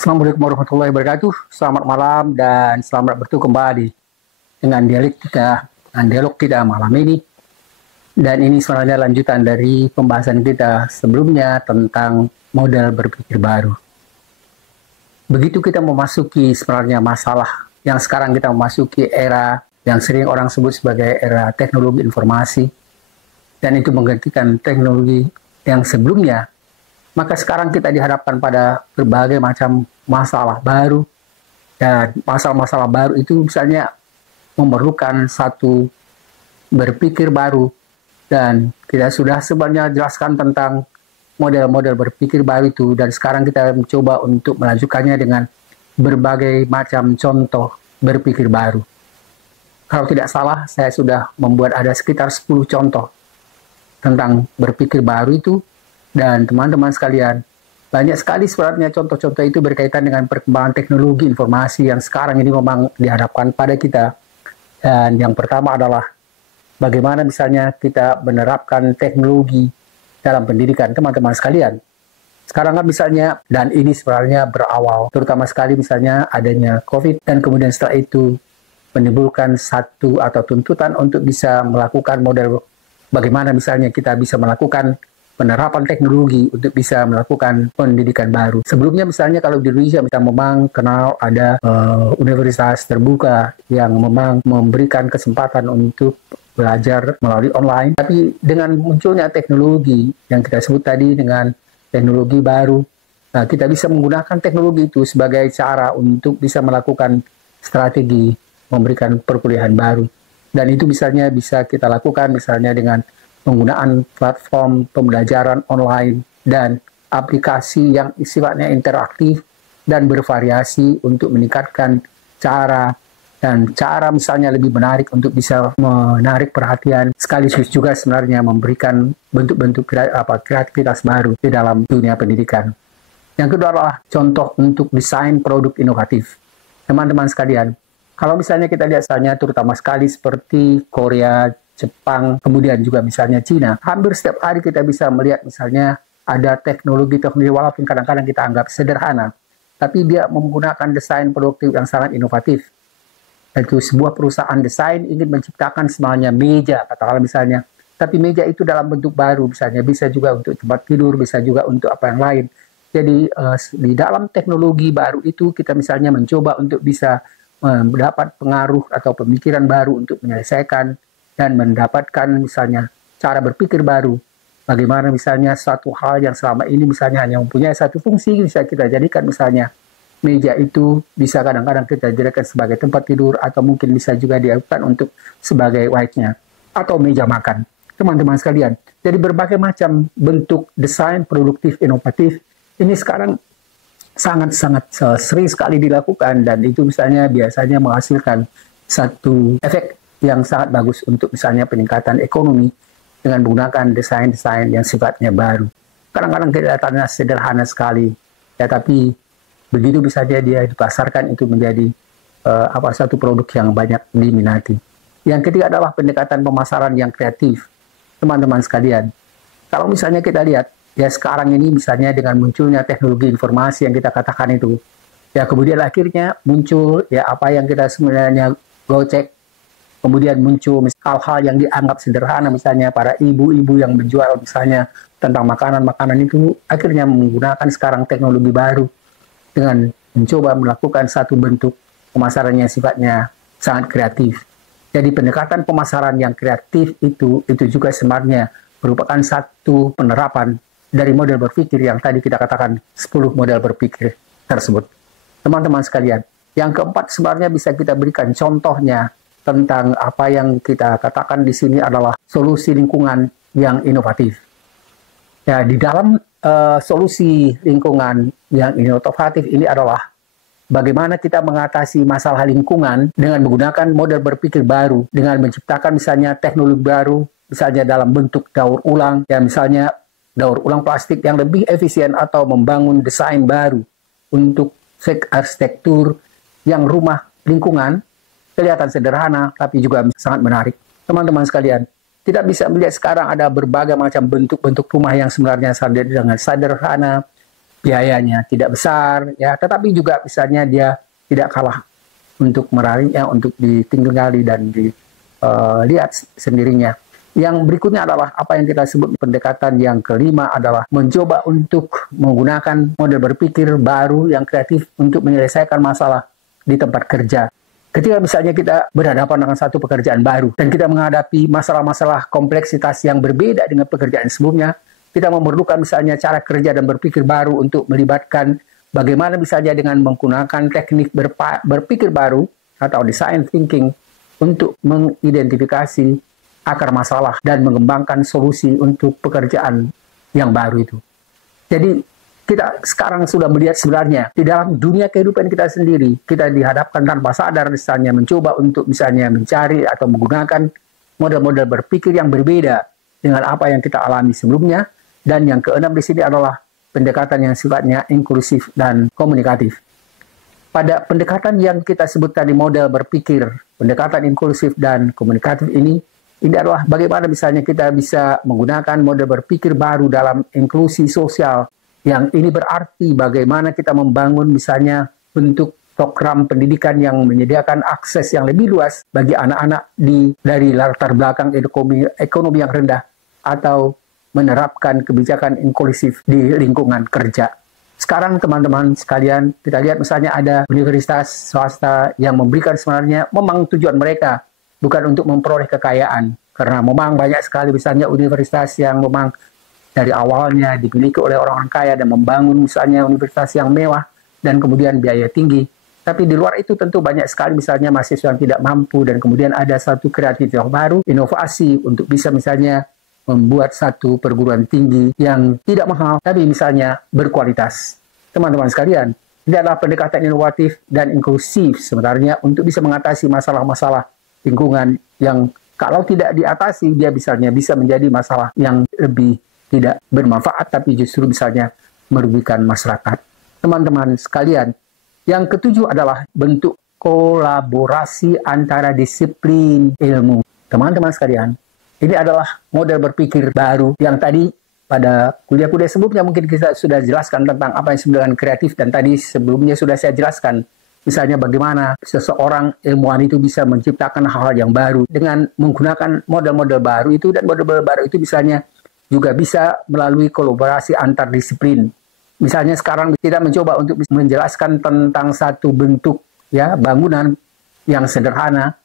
Assalamualaikum warahmatullahi wabarakatuh. Selamat malam dan selamat bertemu kembali dengan dialog kita malam ini. Dan ini sebenarnya lanjutan dari pembahasan kita sebelumnya tentang model berpikir baru. Begitu kita memasuki sebenarnya masalah yang sekarang kita memasuki era yang sering orang sebut sebagai era teknologi informasi, dan itu menggantikan teknologi yang sebelumnya, maka sekarang kita dihadapkan pada berbagai macam masalah baru, dan masalah-masalah baru itu misalnya memerlukan satu berpikir baru, dan kita sudah sebenarnya jelaskan tentang model-model berpikir baru itu, dan sekarang kita mencoba untuk melanjutkannya dengan berbagai macam contoh berpikir baru. Kalau tidak salah, saya sudah membuat ada sekitar 10 contoh tentang berpikir baru itu, dan teman-teman sekalian, banyak sekali sebenarnya contoh-contoh itu berkaitan dengan perkembangan teknologi informasi yang sekarang ini memang dihadapkan pada kita. Dan yang pertama adalah bagaimana misalnya kita menerapkan teknologi dalam pendidikan teman-teman sekalian. Sekarang kan misalnya, dan ini sebenarnya berawal, terutama sekali misalnya adanya COVID, dan kemudian setelah itu menimbulkan satu atau tuntutan untuk bisa melakukan model bagaimana misalnya kita bisa melakukan penerapan teknologi untuk bisa melakukan pendidikan baru. Sebelumnya misalnya kalau di Indonesia kita memang kenal ada universitas terbuka yang memang memberikan kesempatan untuk belajar melalui online. Tapi dengan munculnya teknologi yang kita sebut tadi dengan teknologi baru, nah, kita bisa menggunakan teknologi itu sebagai cara untuk bisa melakukan strategi memberikan perkuliahan baru. Dan itu misalnya bisa kita lakukan misalnya dengan penggunaan platform pembelajaran online dan aplikasi yang sifatnya interaktif dan bervariasi untuk meningkatkan cara misalnya lebih menarik untuk bisa menarik perhatian, sekaligus juga sebenarnya memberikan bentuk-bentuk kreativitas baru di dalam dunia pendidikan. Yang kedua adalah contoh untuk desain produk inovatif. Teman-teman sekalian, kalau misalnya kita lihat misalnya terutama sekali seperti Korea, Jepang, kemudian juga misalnya Cina, hampir setiap hari kita bisa melihat misalnya ada teknologi-teknologi walaupun kadang-kadang kita anggap sederhana, tapi dia menggunakan desain produktif yang sangat inovatif. Itu sebuah perusahaan desain ingin menciptakan sebenarnya meja, katakanlah misalnya, tapi meja itu dalam bentuk baru, misalnya bisa juga untuk tempat tidur, bisa juga untuk apa yang lain. Jadi di dalam teknologi baru itu kita misalnya mencoba untuk bisa mendapat pengaruh atau pemikiran baru untuk menyelesaikan dan mendapatkan misalnya cara berpikir baru. Bagaimana misalnya satu hal yang selama ini misalnya hanya mempunyai satu fungsi, bisa kita jadikan misalnya meja itu bisa kadang-kadang kita jadikan sebagai tempat tidur, atau mungkin bisa juga dilakukan untuk sebagai white-nya atau meja makan. Teman-teman sekalian, jadi berbagai macam bentuk desain produktif inovatif ini sekarang sangat-sangat sering sekali dilakukan, dan itu misalnya biasanya menghasilkan satu efek yang sangat bagus untuk misalnya peningkatan ekonomi dengan menggunakan desain-desain yang sifatnya baru. Kadang-kadang kelihatannya sederhana sekali, ya, tapi begitu misalnya dia dipasarkan itu menjadi satu produk yang banyak diminati. Yang ketiga adalah pendekatan pemasaran yang kreatif. Teman-teman sekalian, kalau misalnya kita lihat, ya sekarang ini misalnya dengan munculnya teknologi informasi yang kita katakan itu, ya kemudian akhirnya muncul ya apa yang kita sebenarnya Gojek, kemudian muncul hal-hal yang dianggap sederhana, misalnya para ibu-ibu yang menjual misalnya tentang makanan-makanan itu akhirnya menggunakan sekarang teknologi baru dengan mencoba melakukan satu bentuk pemasaran yang sifatnya sangat kreatif. Jadi pendekatan pemasaran yang kreatif itu juga sebenarnya merupakan satu penerapan dari model berpikir yang tadi kita katakan 10 model berpikir tersebut. Teman-teman sekalian, yang keempat sebenarnya bisa kita berikan contohnya tentang apa yang kita katakan di sini adalah solusi lingkungan yang inovatif. Ya, di dalam solusi lingkungan yang inovatif ini adalah bagaimana kita mengatasi masalah lingkungan dengan menggunakan model berpikir baru, dengan menciptakan misalnya teknologi baru, misalnya dalam bentuk daur ulang, ya misalnya daur ulang plastik yang lebih efisien, atau membangun desain baru untuk arsitektur yang rumah lingkungan, kelihatan sederhana tapi juga sangat menarik. Teman-teman sekalian, tidak bisa melihat sekarang ada berbagai macam bentuk-bentuk rumah yang sebenarnya dengan sederhana, biayanya tidak besar, ya, tetapi juga misalnya dia tidak kalah untuk meraihnya, untuk ditinggali dan dilihat sendirinya. Yang berikutnya adalah apa yang kita sebut pendekatan yang kelima adalah mencoba untuk menggunakan model berpikir baru yang kreatif untuk menyelesaikan masalah di tempat kerja. Ketika misalnya kita berhadapan dengan satu pekerjaan baru dan kita menghadapi masalah-masalah kompleksitas yang berbeda dengan pekerjaan sebelumnya, kita memerlukan misalnya cara kerja dan berpikir baru untuk melibatkan bagaimana misalnya dengan menggunakan teknik berpikir baru atau design thinking untuk mengidentifikasi akar masalah dan mengembangkan solusi untuk pekerjaan yang baru itu. Jadi kita sekarang sudah melihat sebenarnya di dalam dunia kehidupan kita sendiri, kita dihadapkan tanpa sadar misalnya mencoba untuk misalnya mencari atau menggunakan model-model berpikir yang berbeda dengan apa yang kita alami sebelumnya. Dan yang keenam di sini adalah pendekatan yang sifatnya inklusif dan komunikatif. Pada pendekatan yang kita sebut tadi model berpikir, pendekatan inklusif dan komunikatif ini adalah bagaimana misalnya kita bisa menggunakan model berpikir baru dalam inklusi sosial. Yang ini berarti bagaimana kita membangun misalnya bentuk program pendidikan yang menyediakan akses yang lebih luas bagi anak-anak dari latar belakang ekonomi yang rendah, atau menerapkan kebijakan inklusif di lingkungan kerja. Sekarang teman-teman sekalian, kita lihat misalnya ada universitas swasta yang memberikan sebenarnya memang tujuan mereka bukan untuk memperoleh kekayaan, karena memang banyak sekali misalnya universitas yang memang dari awalnya dimiliki oleh orang-orang kaya dan membangun misalnya universitas yang mewah dan kemudian biaya tinggi. Tapi di luar itu tentu banyak sekali misalnya mahasiswa yang tidak mampu dan kemudian ada satu kreativitas baru, inovasi untuk bisa misalnya membuat satu perguruan tinggi yang tidak mahal tapi misalnya berkualitas. Teman-teman sekalian, ini adalah pendekatan inovatif dan inklusif sebenarnya untuk bisa mengatasi masalah-masalah lingkungan yang kalau tidak diatasi dia misalnya bisa menjadi masalah yang lebih tidak bermanfaat tapi justru misalnya merugikan masyarakat. Teman-teman sekalian, yang ketujuh adalah bentuk kolaborasi antara disiplin ilmu. Teman-teman sekalian, ini adalah model berpikir baru yang tadi pada kuliah-kuliah sebelumnya mungkin kita sudah jelaskan tentang apa yang disebut dengan kreatif, dan tadi sebelumnya sudah saya jelaskan misalnya bagaimana seseorang ilmuwan itu bisa menciptakan hal-hal yang baru dengan menggunakan model-model baru itu, dan model-model baru itu misalnya juga bisa melalui kolaborasi antar disiplin. Misalnya sekarang kita mencoba untuk menjelaskan tentang satu bentuk ya bangunan yang sederhana,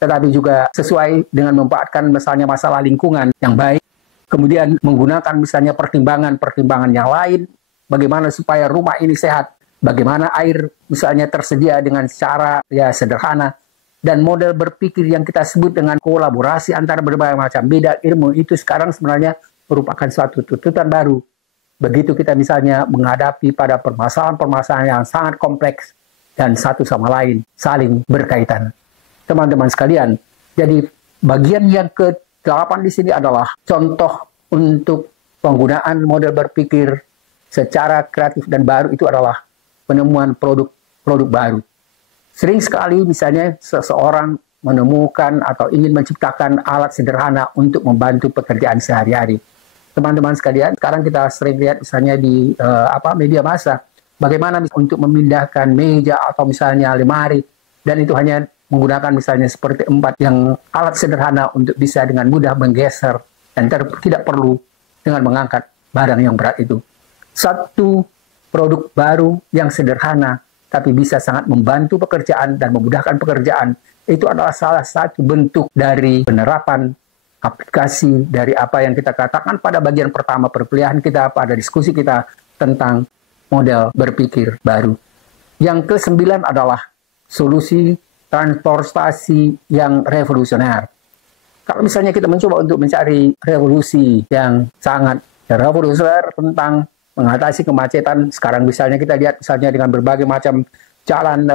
tetapi juga sesuai dengan memanfaatkan misalnya masalah lingkungan yang baik, kemudian menggunakan misalnya pertimbangan-pertimbangan yang lain, bagaimana supaya rumah ini sehat, bagaimana air misalnya tersedia dengan cara ya sederhana, dan model berpikir yang kita sebut dengan kolaborasi antara berbagai macam bidang ilmu itu sekarang sebenarnya merupakan suatu tuntutan baru. Begitu kita misalnya menghadapi pada permasalahan-permasalahan yang sangat kompleks dan satu sama lain saling berkaitan. Teman-teman sekalian, jadi bagian yang ke-8 di sini adalah contoh untuk penggunaan model berpikir secara kreatif dan baru itu adalah penemuan produk baru. Sering sekali misalnya seseorang menemukan atau ingin menciptakan alat sederhana untuk membantu pekerjaan sehari-hari. Teman-teman sekalian, sekarang kita sering lihat misalnya di media massa, bagaimana untuk memindahkan meja atau misalnya lemari, dan itu hanya menggunakan misalnya seperti 4 yang alat sederhana untuk bisa dengan mudah menggeser dan tidak perlu dengan mengangkat barang yang berat itu. Satu produk baru yang sederhana tapi bisa sangat membantu pekerjaan dan memudahkan pekerjaan, itu adalah salah satu bentuk dari penerapan aplikasi dari apa yang kita katakan pada bagian pertama perkuliahan kita, pada diskusi kita tentang model berpikir baru. Yang ke-9 adalah solusi transportasi yang revolusioner. Kalau misalnya kita mencoba untuk mencari revolusi yang sangat revolusioner tentang mengatasi kemacetan, sekarang misalnya kita lihat misalnya dengan berbagai macam jalan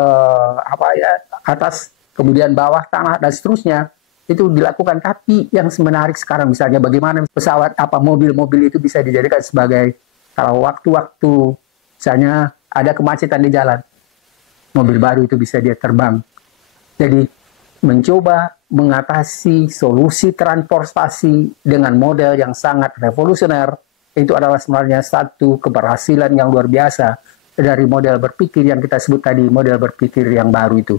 atas, kemudian bawah tanah dan seterusnya, itu dilakukan. Tapi yang menarik sekarang misalnya bagaimana pesawat mobil-mobil itu bisa dijadikan sebagai kalau waktu-waktu misalnya ada kemacetan di jalan, mobil baru itu bisa dia terbang. Jadi mencoba mengatasi solusi transportasi dengan model yang sangat revolusioner itu adalah sebenarnya satu keberhasilan yang luar biasa dari model berpikir yang kita sebut tadi, model berpikir yang baru itu.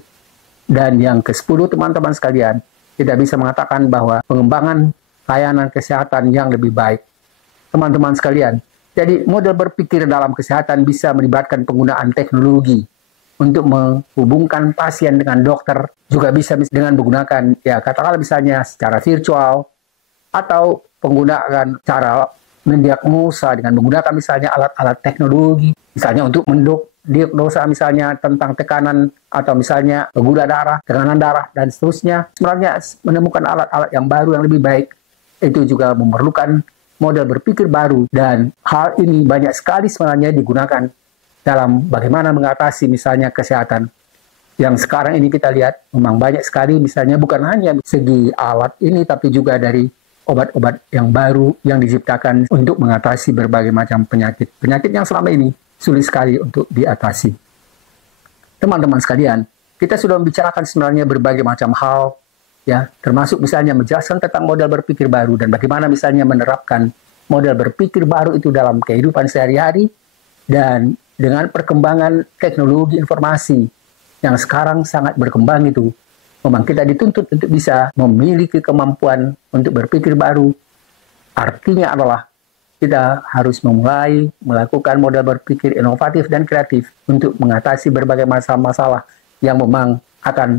Dan yang ke-10, teman-teman sekalian, tidak bisa mengatakan bahwa pengembangan layanan kesehatan yang lebih baik. Teman-teman sekalian, jadi model berpikir dalam kesehatan bisa melibatkan penggunaan teknologi untuk menghubungkan pasien dengan dokter, juga bisa dengan menggunakan, ya katakanlah misalnya secara virtual, atau penggunaan cara mendiagnosa dengan menggunakan misalnya alat-alat teknologi, misalnya untuk mendiagnosa misalnya tentang tekanan atau misalnya gula darah, tekanan darah, dan seterusnya. Sebenarnya menemukan alat-alat yang baru yang lebih baik, itu juga memerlukan model berpikir baru, dan hal ini banyak sekali sebenarnya digunakan dalam bagaimana mengatasi misalnya kesehatan. Yang sekarang ini kita lihat memang banyak sekali misalnya bukan hanya segi alat ini, tapi juga dari obat-obat yang baru yang diciptakan untuk mengatasi berbagai macam penyakit. Penyakit yang selama ini sulit sekali untuk diatasi. Teman-teman sekalian, kita sudah membicarakan sebenarnya berbagai macam hal, ya, termasuk misalnya menjelaskan tentang model berpikir baru dan bagaimana misalnya menerapkan model berpikir baru itu dalam kehidupan sehari-hari. Dan dengan perkembangan teknologi informasi yang sekarang sangat berkembang itu, memang kita dituntut untuk bisa memiliki kemampuan untuk berpikir baru. Artinya adalah kita harus memulai melakukan model berpikir inovatif dan kreatif untuk mengatasi berbagai masalah-masalah yang memang akan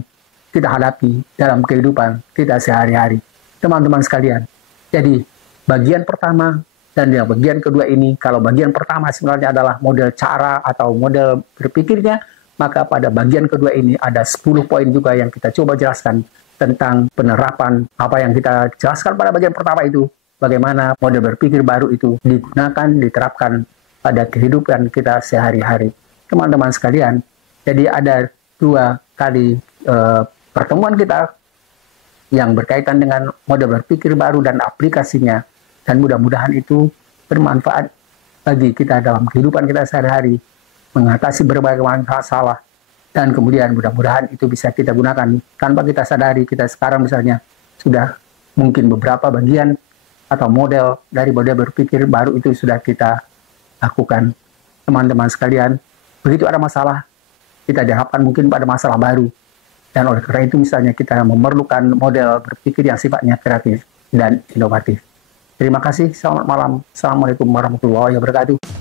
kita hadapi dalam kehidupan kita sehari-hari. Teman-teman sekalian, jadi bagian pertama dan yang bagian kedua ini, kalau bagian pertama sebenarnya adalah model cara atau model berpikirnya, maka pada bagian kedua ini ada 10 poin juga yang kita coba jelaskan tentang penerapan apa yang kita jelaskan pada bagian pertama itu, bagaimana model berpikir baru itu digunakan, diterapkan pada kehidupan kita sehari-hari. Teman-teman sekalian, jadi ada 2 kali pertemuan kita yang berkaitan dengan model berpikir baru dan aplikasinya, dan mudah-mudahan itu bermanfaat bagi kita dalam kehidupan kita sehari-hari, mengatasi berbagai masalah, dan kemudian mudah-mudahan itu bisa kita gunakan tanpa kita sadari. Kita sekarang misalnya sudah mungkin beberapa bagian atau model dari model berpikir baru itu sudah kita lakukan. Teman-teman sekalian, begitu ada masalah, kita dihadapkan mungkin pada masalah baru. Dan oleh karena itu misalnya kita memerlukan model berpikir yang sifatnya kreatif dan inovatif. Terima kasih, selamat malam. Assalamualaikum warahmatullahi wabarakatuh.